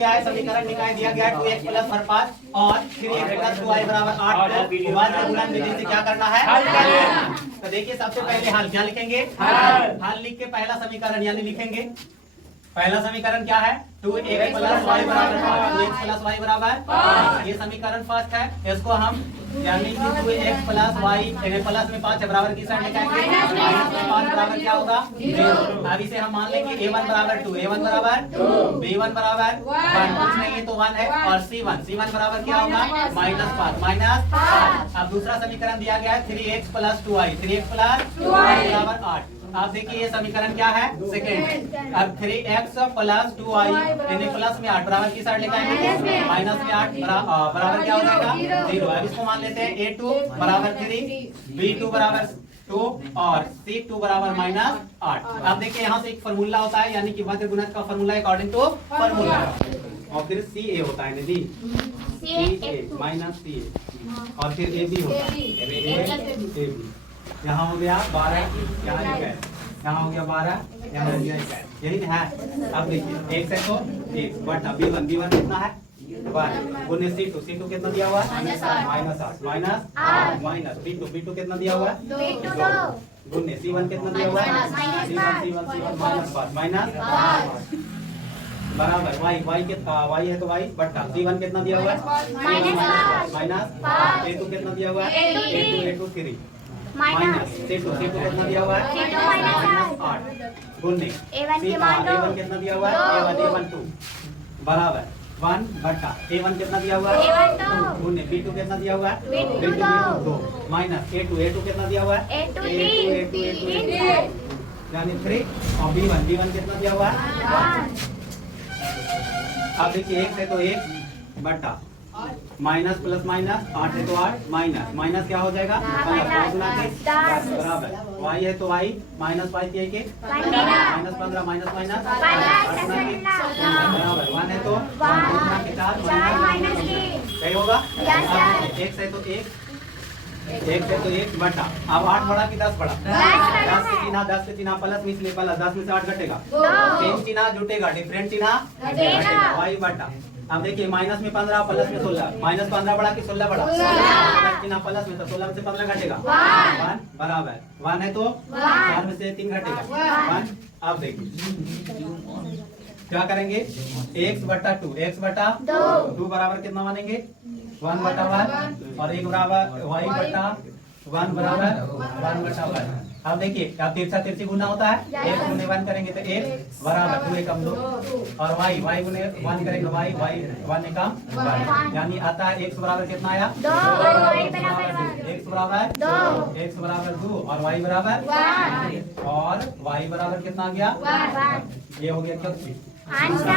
क्या है समीकरण निकाय दिया गया 2x प्लस हर 5 और 3x प्लस 2y बराबर 8 को वन से गुणन विधि से क्या करना है? तो देखिए सबसे पहले हल क्या लिखेंगे? हल लिख के पहला समीकरण यानी लिखेंगे पहला समीकरण क्या है 2x प्लस y बराबर 5 2x प्लस y बराबर ये समीकरण फर्स्ट है। इसको हम यानी कि 2x प्लस y प्लस में 5 बराबर की साइड लिखेंगे माइनस में 5 बराबर क्या होगा 0। अब इसे हम मान लेंगे a1 बराबर 2 a1 बराबर 2 b1 बराबर 1 कुछ नहीं है तो 1 है और c1 बराबर क्या होगा माइनस 5। अब दूसरा समीकरण दिया गया है 3x plus 2y 3x plus 2y बराबर 8। आप देखिए ये समीकरण क्या है सेकेंड। अब 3x प्लस 2y यानी प्लस में 8 बराबर की साइड लेकर आएंगे माइनस में 8 बराबर क्या हो जाएगा 0। अब इसको मान लेते हैं a2 बराबर 3 b2 बराबर 2 और c2 बराबर माइनस 8। अब देखिए यहाँ से एक फॉर्मूला होता है यानी कि मध्य गुणक का फॉर्मूला अकॉर्डिंग टू फॉर्मूला और फिर ca होता है दीदी ca माइनस ca और फिर ab होता है ab। यहाँ हो गया 12 यहाँ हो गया 12 यहाँ हो गया 1 यही है। अब देखिए x है तो x बटा b1 कितना है 1 गुने c2 कितना दिया हुआ है माइनस b2 कितना दिया हुआ है 2 गुने c1 कितना दिया हुआ है c1 माइनस बराबर y कितना y है तो y बटा c1 कितना दिया हुआ है माइनस a2 कितना दिया हुआ है a2 3 माइनस c2 कितना दिया हुआ है माइनस 8 गुने a1 कितना दिया हुआ है a1 2 बराबर 1 बटा a1 कितना दिया हुआ है 2 गुने b2 कितना दिया हुआ है b2 2 माइनस a2 कितना दिया हुआ है a2 यानी 3 और b1 कितना दिया हुआ है 1। अब देखिए x है तो x बटा माइनस प्लस माइनस 8 है तो 8 माइनस क्या हो जाएगा बराबर y है तो y माइनस 5 के माइनस 15 माइनस बराबर 1 है तो 4 सही होगा। x है तो एक बटा अब 8 बड़ा कि 10 बड़ा 10 से चिन्ह प्लस में इसलिए प्लस 10 में से 8 घटेगा सेम चिन्ह जुटेगा डिफरेंट चिन्ह घटेगा y बटा। अब देखिए माइनस में 15 प्लस में 16 माइनस 15 बड़ा कि 16 बड़ा चिन्ह प्लस में तो 16 में से 15 घटेगा 1 बराबर 1 है तो 4 में से 3 घटेगा 1। अब देखिए क्या करेंगे x बटा 2 बराबर कितना मानेंगे 1 बटा 1 और 1 बराबर y बटा 1 बराबर 1 बटा 1। अब देखिए अब तिरछी गुना होता है 1 गुने 1 करेंगे तो 1 बराबर 2 एकम 2 और y गुने 1 करेंगे y 1 एकम 1 यानी आता है x बराबर कितना आया 2 x बराबर 2 और y बराबर 1 और y बराबर कितना आ गया 1। ये हो गया क्या आंसर।